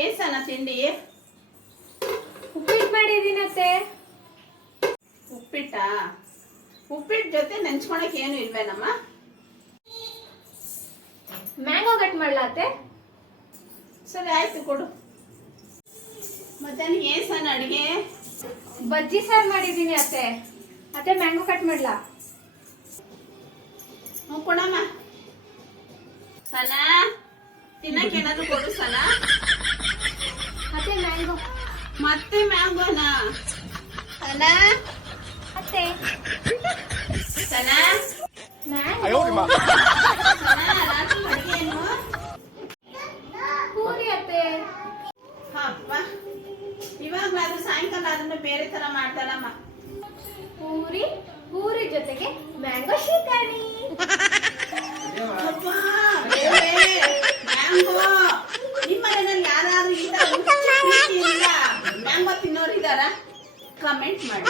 ಏಸನ ತಿಂಡಿ? ಉಪ್ಪಿಟ್ಟು ಮಾಡಿದೀನಿ ಅತ್ತೆ. ಉಪ್ಪಿಟ್ಟ? ಉಪ್ಪಿಟ್ಟು ಜೊತೆ ನೆಂಚ್ಕೊಳಕ್ ಏನು ಇಲ್ವೇನಮ್ಮ? ಮ್ಯಾಂಗೋ ಕಟ್ ಮಾಡ್ಲಾ ಅತ್ತೆ? ಸರಿ ಆಯ್ತು ಕೊಡು. ಮಧ್ಯಾಹ್ನ ಏಸನ ಅಡಿಗೆ? ಬಜ್ಜಿ ಸಾರು ಮಾಡಿದೀನಿ ಅತ್ತೆ. ಅತ್ತೆ ಮ್ಯಾಂಗೋ ಕಟ್ ಮಾಡ್ಲಾ? ಹ್ಞೂ ಕೊಡಮ್ಮ. ಸನ ತಿನ್ನಕ್ಕೆ ಏನಾದ್ರು ಕೊಡು ಸನ. ಅತ್ತೆ ಮ್ಯಾಂಗೋ. ಮತ್ತೆ ಮ್ಯಾಂಗೋನಾ? ಸನ ಅತ್ತೆ ಸನ ಮ್ಯಾಂಗೋ. ಸನ ರಾತ್ರಿ ಅಡಿಗೆ ಏನು? ಪೂರಿ ಅತ್ತೆ. ಅಪ್ಪ ಇವಾಗ್ಲಾದ್ರೂ ಸಾಯಂಕಾಲ ಅದನ್ನು ಬೇರೆ ತರ ಮಾಡ್ತಾಳಮ್ಮ. ಪೂರಿ ಜೊತೆಗೆ ಮ್ಯಾಂಗೋ ಶೀಕರಣಿ. ಅಪ್ಪ ಮ್ಯಾಂಗೋ. ನಿಮ್ಮ ಮನೆಯಲ್ಲಿ ಯಾರಾದ್ರೂ ಈ ತರ ಮ್ಯಾಂಗೋ ತಿನ್ನೋರು ಇದಾರ? ಕಮೆಂಟ್ ಮಾಡಿ.